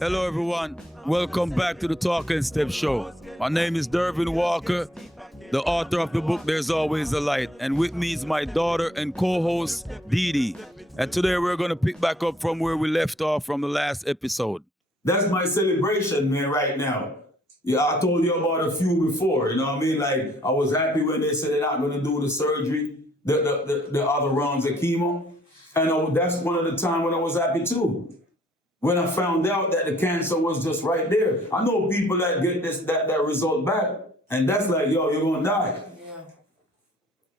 Hello, everyone. Welcome back to the Talk and Step Show. My name is Dervin Walker, the author of the book There's Always a Light. And with me is my daughter and co-host, Dee Dee. And today we're going to pick back up from where we left off from the last episode. That's my celebration, man, right now. Yeah, I told you about a few before, you know what I mean? Like, I was happy when they said they're not going to do the surgery, the other rounds of chemo. And that's one of the time when I was happy too. When I found out that the cancer was just right there. I know people that get that result back, and that's like, yo, you're gonna die. Yeah.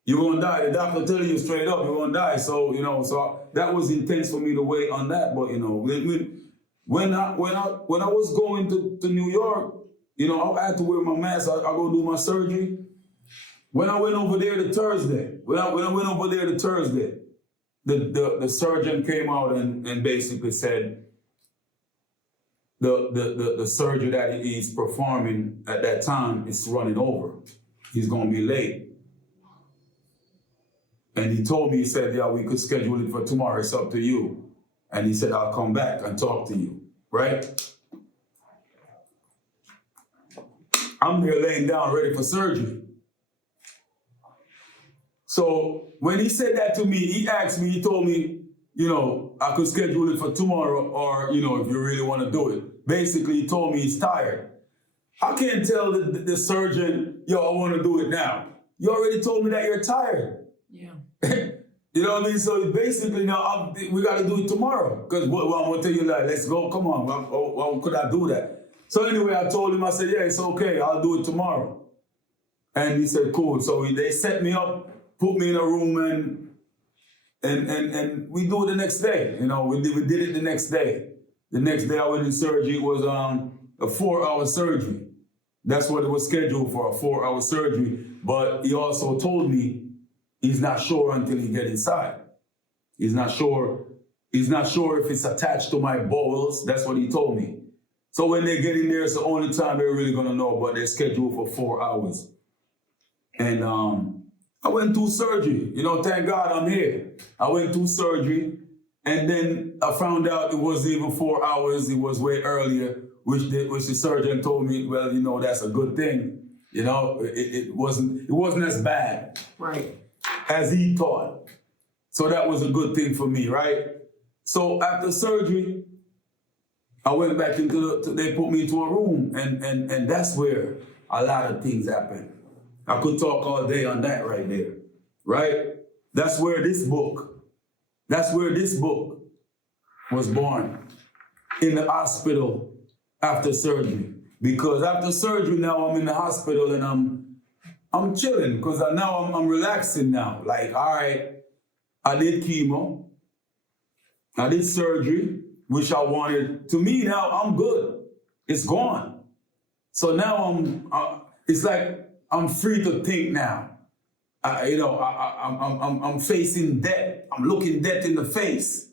You're gonna die. The doctor tell you straight up, you're gonna die. So, so that was intense for me to wait on that. But when I was going to New York, I had to wear my mask. I go do my surgery. When I went over there the Thursday, the surgeon came out and basically said, the surgery that he's performing at that time is running over. He's going to be late. And he told me, he said, yeah, we could schedule it for tomorrow. It's up to you. And he said, I'll come back and talk to you, right? I'm there laying down ready for surgery. So when he said that to me, he asked me, he told me, I could schedule it for tomorrow or, if you really want to do it. Basically, he told me he's tired. I can't tell the surgeon, I want to do it now. You already told me that you're tired. Yeah. You know what I mean? So basically now, we got to do it tomorrow. Because I'm going to tell you that, let's go, come on, how could I do that? So anyway, I told him, I said, yeah, it's okay, I'll do it tomorrow. And he said, cool. So they set me up, put me in a room, and we do it the next day. We did it the next day. The next day I went in surgery. It was a 4-hour surgery. That's what it was scheduled for, a 4-hour surgery. But he also told me he's not sure until he get inside. He's not sure if it's attached to my bowels. That's what he told me. So when they get in there, it's the only time they're really gonna know, but they're scheduled for 4 hours. And I went through surgery. Thank God I'm here. I went through surgery, and then I found out it wasn't even 4 hours. It was way earlier, which the surgeon told me, well, that's a good thing. It wasn't as bad, right, as he thought. So that was a good thing for me, right? So after surgery, I went back they put me into a room, and that's where a lot of things happened. I could talk all day on that right there, right? That's where this book was born, in the hospital after surgery. Because after surgery now I'm in the hospital and I'm chilling because now I'm relaxing now. Like, all right, I did chemo, I did surgery, which I wanted. To me now I'm good. It's gone. So now it's like I'm free to think now. I'm facing death. I'm looking death in the face.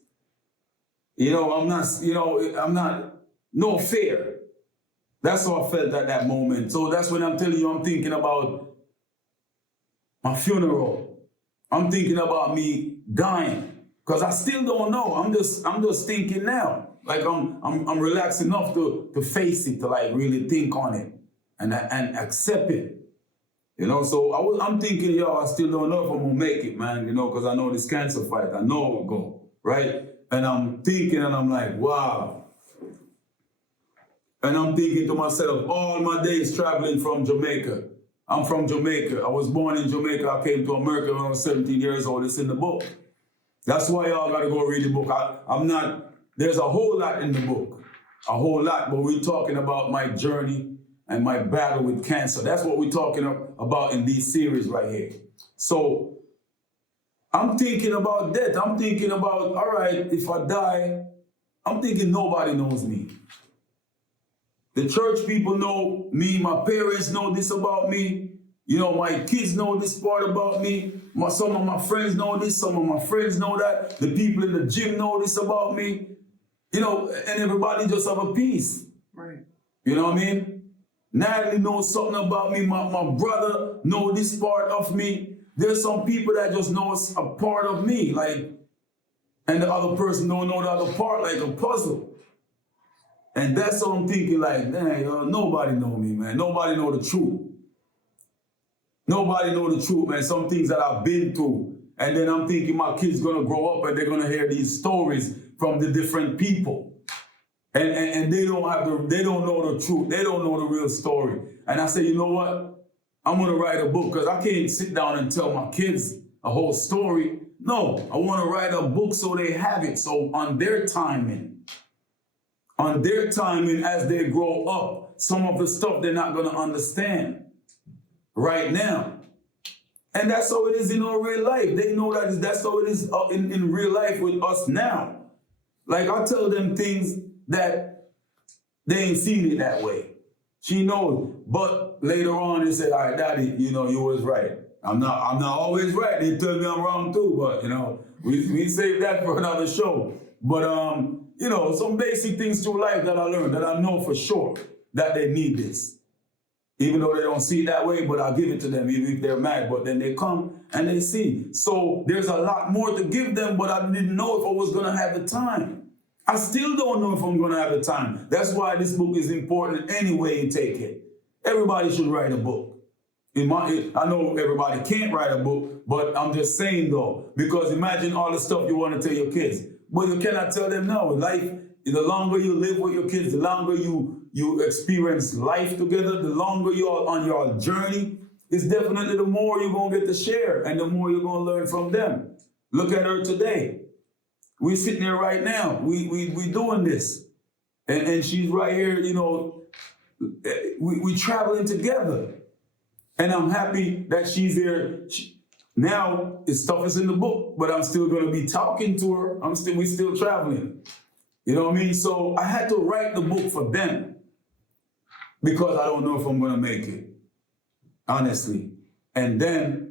I'm not, no fear. That's how I felt at that moment. So that's when I'm telling you, I'm thinking about my funeral. I'm thinking about me dying. Because I still don't know. I'm just thinking now. Like I'm relaxed enough to face it, to like really think on it and accept it. So I'm thinking, I still don't know if I'm gonna make it, man, because I know this cancer fight. I know I'll go, right? And I'm thinking, and I'm like, wow. And I'm thinking to myself, all my days traveling from Jamaica. I'm from Jamaica. I was born in Jamaica. I came to America when I was 17 years old. It's in the book. That's why y'all gotta go read the book. There's a whole lot in the book. A whole lot, but we're talking about my journey and my battle with cancer. That's what we're talking about in these series right here. So I'm thinking about death. I'm thinking about, all right, if I die, I'm thinking nobody knows me. The church people know me. My parents know this about me. My kids know this part about me. Some of my friends know this. Some of my friends know that. The people in the gym know this about me. And everybody just have a piece. Right. You know what I mean? Natalie knows something about me. My brother knows this part of me. There's some people that just know a part of me. and the other person don't know the other part, like a puzzle. And that's what I'm thinking, like, man, nobody know me, man. Nobody know the truth. Nobody know the truth, man. Some things that I've been through. And then I'm thinking my kids gonna grow up and they're gonna hear these stories from the different people. And they don't know the truth. They don't know the real story. And I say, you know what? I'm gonna write a book because I can't sit down and tell my kids a whole story. No, I wanna write a book so they have it. So on their timing as they grow up, some of the stuff they're not gonna understand right now. And that's how it is in our real life. They know that's how it is in real life with us now. Like I tell them things that they ain't seen it that way. She knows. But later on they say, all right, Daddy, you was right. I'm not always right. They tell me I'm wrong too, but we save that for another show. But some basic things through life that I learned that I know for sure that they need this. Even though they don't see it that way, but I'll give it to them, even if they're mad. But then they come and they see. So there's a lot more to give them, but I didn't know if I was going to have the time. I still don't know if I'm going to have the time. That's why this book is important any way you take it. Everybody should write a book. I know everybody can't write a book, but I'm just saying though, because imagine all the stuff you want to tell your kids. But you cannot tell them no. Life, the longer you live with your kids, the longer you experience life together, the longer you're on your journey, it's definitely the more you're going to get to share and the more you're going to learn from them. Look at her today. We're sitting here right now. We doing this. And she's right here, we traveling together. And I'm happy that she's here. Now, stuff is in the book, but I'm still going to be talking to her. We're still traveling. You know what I mean? So I had to write the book for them because I don't know if I'm going to make it, honestly. And then...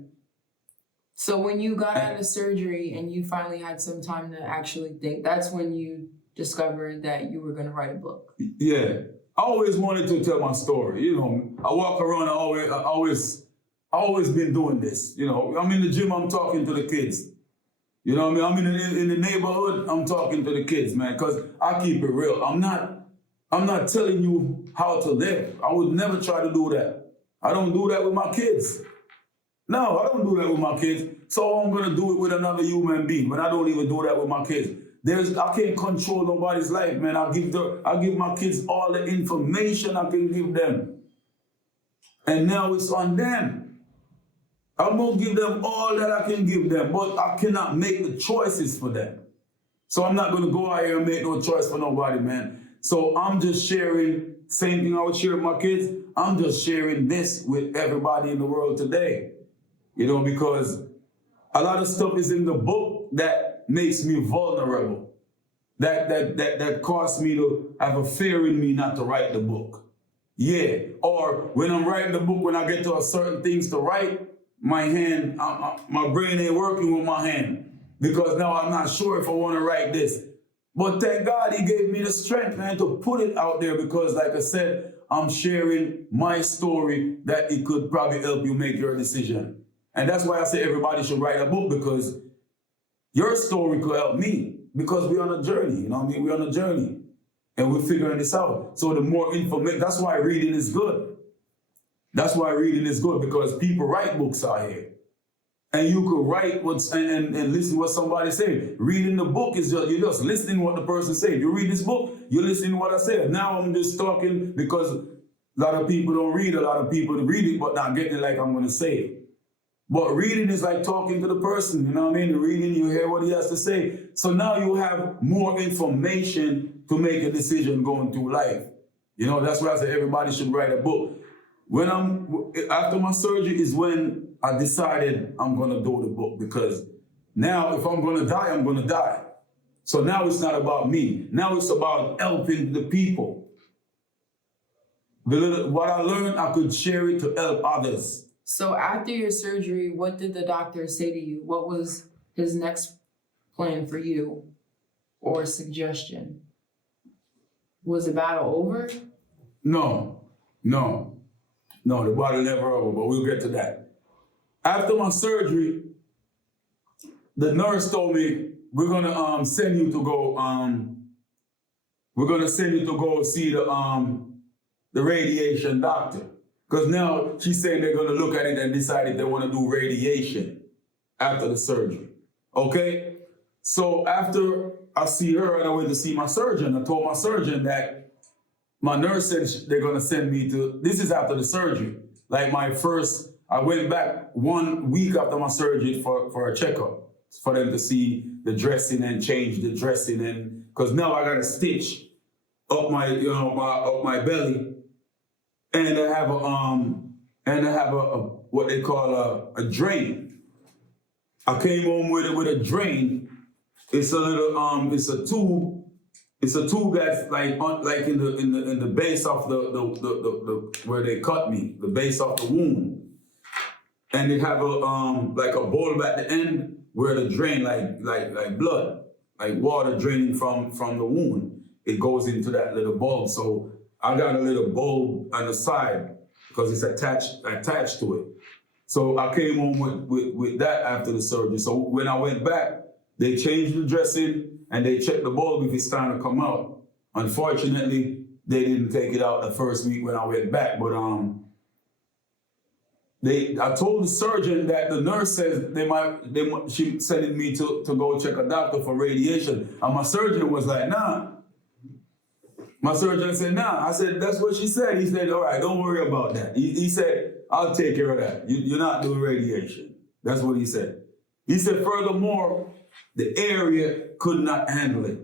So when you got out of surgery and you finally had some time to actually think, that's when you discovered that you were going to write a book. Yeah. I always wanted to tell my story. I walk around, I always been doing this. I'm in the gym, I'm talking to the kids. You know what I mean? I'm in the neighborhood, I'm talking to the kids, man, because I keep it real. I'm not telling you how to live. I would never try to do that. I don't do that with my kids. No, I don't do that with my kids. So I'm going to do it with another human being, but I don't even do that with my kids. I can't control nobody's life, man. I give my kids all the information I can give them. And now it's on them. I'm going to give them all that I can give them, but I cannot make the choices for them. So I'm not going to go out here and make no choice for nobody, man. So I'm just sharing, same thing I would share with my kids. I'm just sharing this with everybody in the world today. Because a lot of stuff is in the book that makes me vulnerable. That caused me to have a fear in me not to write the book. Yeah. Or when I'm writing the book, when I get to a certain things to write, my brain ain't working with my hand because now I'm not sure if I want to write this. But thank God he gave me the strength, man, to put it out there because, like I said, I'm sharing my story that it could probably help you make your decision. And that's why I say everybody should write a book because your story could help me because we're on a journey, We're on a journey and we're figuring this out. So the more information, that's why reading is good. That's why reading is good because people write books out here. And you could write and listen to what somebody said. Reading the book is you're just listening to what the person said. You read this book, you're listening to what I said. Now I'm just talking because a lot of people don't read. A lot of people read it, but not getting it like I'm going to say it. But reading is like talking to the person, you know what I mean? Reading, you hear what he has to say. So now you have more information to make a decision going through life. That's why I say everybody should write a book. After my surgery is when I decided I'm going to do the book because now if I'm going to die, I'm going to die. So now it's not about me. Now it's about helping the people. What I learned, I could share it to help others. So after your surgery, what did the doctor say to you? What was his next plan for you or suggestion? Was the battle over? No, the battle never over, but we'll get to that. After my surgery, the nurse told me, we're gonna send you to go we're gonna send you to go see the radiation doctor. Because now she's saying they're gonna look at it and decide if they want to do radiation after the surgery. Okay? So after I see her and I went to see my surgeon, I told my surgeon that my nurse said they're gonna send me to, this is after the surgery. Like I went back 1 week after my surgery for a checkup, for them to see the dressing and change the dressing, and because now I got a stitch up my, up my belly, and I have a what they call a drain. I came home with a drain. It's a little it's a tube. It's a tube that's like in the base of the where they cut me, the base of the wound, and they have a like a bulb at the end where the drain like blood, like water draining from the wound. It goes into that little bulb. So I got a little bulb on the side because it's attached to it. So I came home with that after the surgery. So when I went back, they changed the dressing and they checked the bulb if it's time to come out. Unfortunately, they didn't take it out the first week when I went back. But I told the surgeon that the nurse says she sending me to go check a doctor for radiation. And my surgeon was like, nah. My surgeon said, nah. I said, that's what she said. He said, all right, don't worry about that. He said, I'll take care of that. You're not doing radiation. That's what he said. He said, furthermore, the area could not handle it.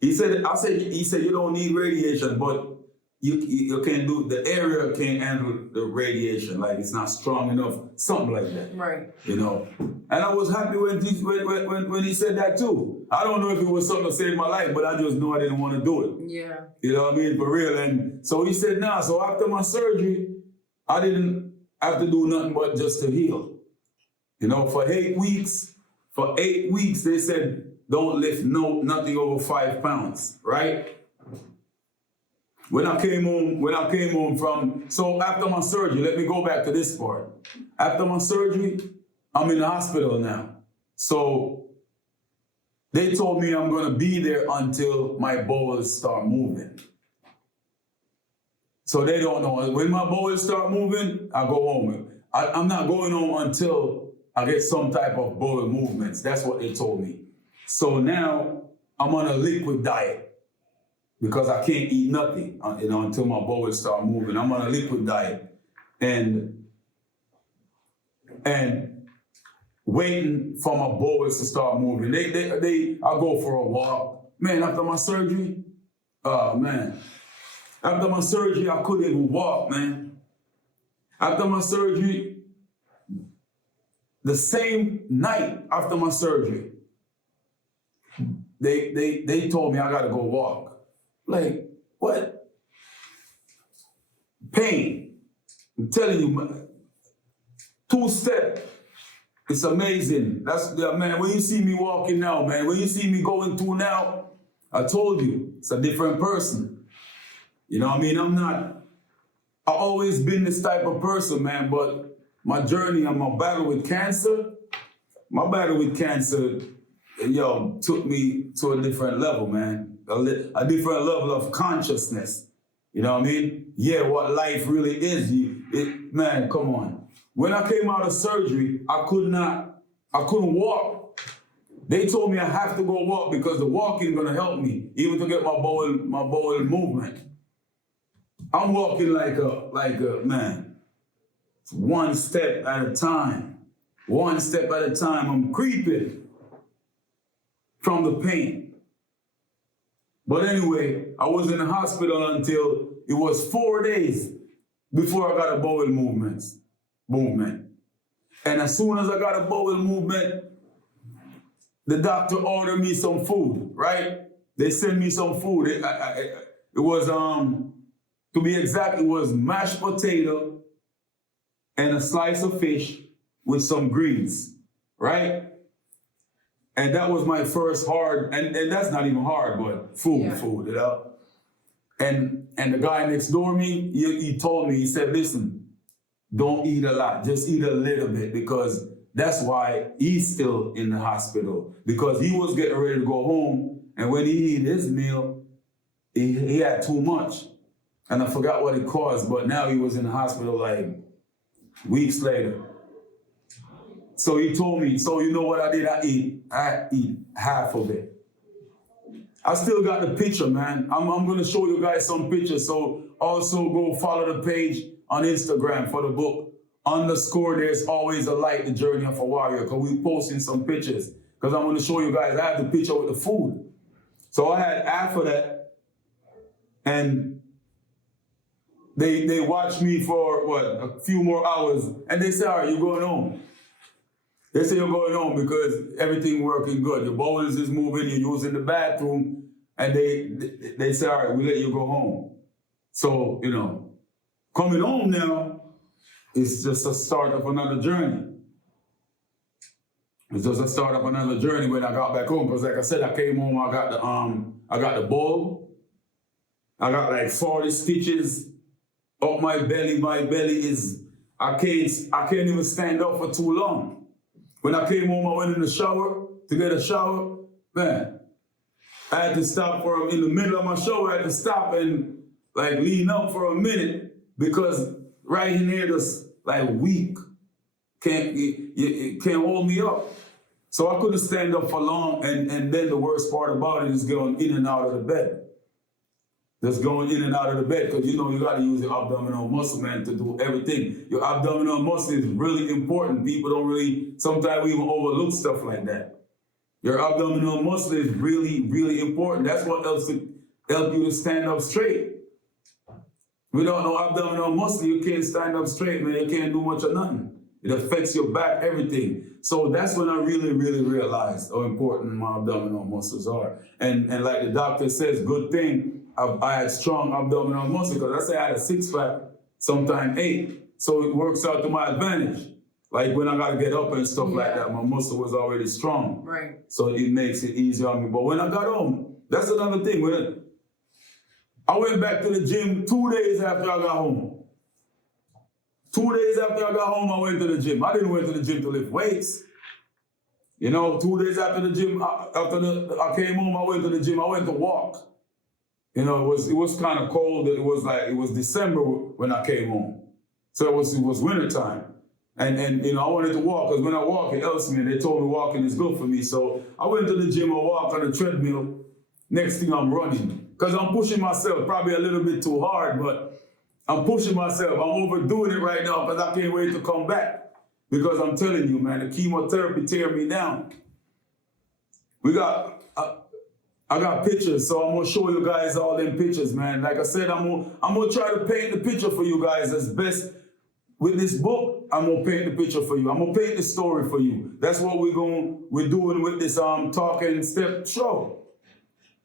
He said, you don't need radiation, but you can't do, the area can't handle the radiation. Like it's not strong enough, something like that. Right. And I was happy when he said that too. I don't know if it was something to save my life, but I just knew I didn't want to do it. Yeah. You know what I mean? For real. And so he said, nah. So after my surgery, I didn't have to do nothing but just to heal. For 8 weeks, they said, don't lift nothing over 5 pounds, right? When I came home so after my surgery, let me go back to this part. After my surgery, I'm in the hospital now. So they told me I'm gonna be there until my bowels start moving. So they don't know. When my bowels start moving, I go home. I'm not going home until I get some type of bowel movements. That's what they told me. So now I'm on a liquid diet because I can't eat nothing, until my bowels start moving. I'm on a liquid diet and waiting for my bowels to start moving. I go for a walk. Man, after my surgery, after my surgery, I couldn't even walk, man. After my surgery, the same night after my surgery, they told me I gotta go walk. Like, what? Pain. I'm telling you, 2-step. It's amazing. Man, when you see me walking now, man, when you see me going through now, I told you, it's a different person. You know what I mean? I've always been this type of person, man, but my journey and my battle with cancer, took me to a different level, man. A different level of consciousness. You know what I mean? Yeah, what life really is. Man, come on. When I came out of surgery, I couldn't walk. They told me I have to go walk because the walking gonna help me, even to get my bowel movement. I'm walking like a man, 1 step at a time. 1 step at a time. I'm creeping from the pain. But anyway, I was in the hospital until it was 4 days before I got a bowel movement. And as soon as I got a bowel movement, the doctor ordered me some food, right? They sent me some food. It was, to be exact, it was mashed potato and a slice of fish with some greens, right? And that was my first hard, and that's not even hard, but food, you know? And the guy next door me, he told me, he said, listen, don't eat a lot, just eat a little bit because that's why he's still in the hospital, because he was getting ready to go home, and when he eat his meal, he had too much. And I forgot what it caused, but now he was in the hospital like weeks later. So he told me, so you know what I did? I eat half of it. I still got the picture, man. I'm gonna show you guys some pictures. So also go follow the page on Instagram for the book. _There's always a light, the journey of a warrior. Cause we posting some pictures. Cause I'm gonna show you guys, I have the picture with the food. So I had half of that, and they watched me for a few more hours, and they said, all right, you're going home. They say you're going home because everything working good. Your bowels is moving, you're using the bathroom, and they say, all right, we let you go home. So, coming home now is just a start of another journey. It's just a start of another journey when I got back home. Because like I said, I came home, I got the bowl. I got like 40 stitches up my belly. My belly is, I can't even stand up for too long. When I came home, I went in the shower to get a shower. Man, I had to stop in the middle of my shower. I had to stop and like lean up for a minute because right in here just like weak. It can't hold me up. So I couldn't stand up for long. And then the worst part about it is going in and out of the bed. Just going in and out of the bed, because you got to use your abdominal muscle, man, to do everything. Your abdominal muscle is really important. People don't really, sometimes we even overlook stuff like that. Your abdominal muscle is really, really important. That's what helps you to stand up straight. Without no abdominal muscle, you can't stand up straight, man. You can't do much of nothing. It affects your back, everything. So that's when I really, really realized how important my abdominal muscles are. And like the doctor says, good thing I had strong abdominal muscle, because I say I had a 6-pack, sometimes 8. So it works out to my advantage. Like when I got to get up and stuff like that, my muscle was already strong. Right. So it makes it easier on me. But when I got home, that's another thing. I went back to the gym 2 days after I got home. 2 days after I got home, I went to the gym. I didn't went to the gym to lift weights. 2 days after the gym, I came home, I went to the gym. I went to walk. It was kind of cold. It was December when I came home. So it was winter time. And I wanted to walk, because when I walk, it helps me. And they told me walking is good for me. So I went to the gym, I walked on the treadmill. Next thing I'm running. Because I'm pushing myself probably a little bit too hard, but I'm pushing myself. I'm overdoing it right now because I can't wait to come back. Because I'm telling you, man, the chemotherapy tear me down. I got pictures, so I'm gonna show you guys all them pictures, man. Like I said, I'm gonna try to paint the picture for you guys as best. With this book, I'm gonna paint the picture for you. I'm gonna paint the story for you. That's what we're doing with this Talking Step show.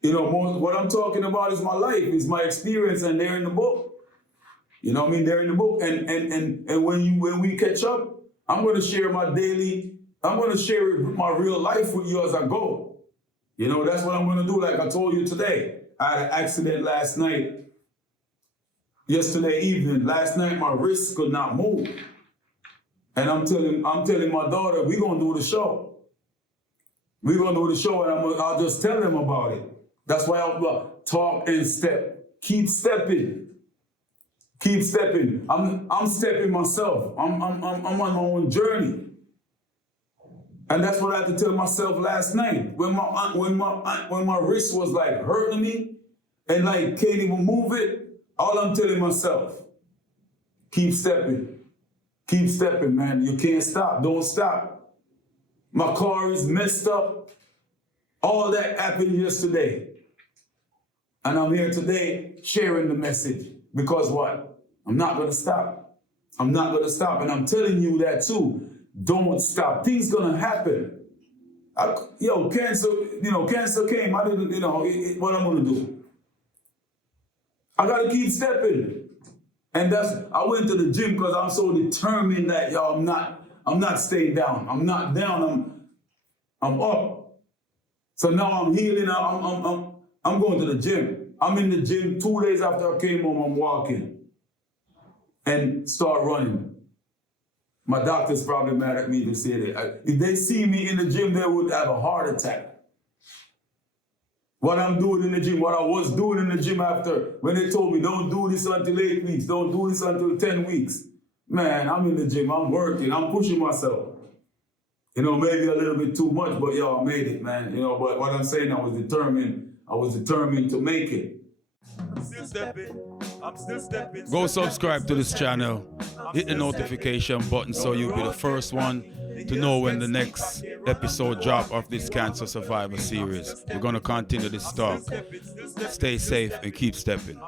What I'm talking about is my life, is my experience, and they're in the book. You know what I mean? They're in the book, and when we catch up, I'm gonna share my real life with you as I go. That's what I'm going to do. Like I told you today, I had an accident last night, yesterday evening. Last night, my wrist could not move. And I'm telling my daughter, we're going to do the show. We're going to do the show, and I'll just tell them about it. That's why I'll talk and step. Keep stepping. Keep stepping. I'm stepping myself. I'm on my own journey. And that's what I had to tell myself last night. When my wrist was like hurting me and like can't even move it, all I'm telling myself, keep stepping. Keep stepping, man. You can't stop. Don't stop. My car is messed up. All that happened yesterday. And I'm here today sharing the message. Because what? I'm not going to stop. I'm not going to stop. And I'm telling you that too. Don't stop. Things gonna happen. Cancer came. I didn't, what I'm gonna do? I gotta keep stepping. And I went to the gym because I'm so determined that, I'm not staying down. I'm not down, I'm up. So now I'm healing, I'm going to the gym. I'm in the gym 2 days after I came home, I'm walking and start running. My doctor's probably mad at me to say that. If they see me in the gym, they would have a heart attack. What I'm doing in the gym, what I was doing in the gym after, when they told me, don't do this until 8 weeks, don't do this until 10 weeks. Man, I'm in the gym, I'm working, I'm pushing myself. You know, maybe a little bit too much, but yo, I made it, man. You know, but what I'm saying, I was determined to make it. I'm still stepping. Go subscribe to this channel, hit the notification button so you'll be the first one to know when the next episode drop of this Cancer Survivor series. We're going to continue this talk. Stay safe and keep stepping.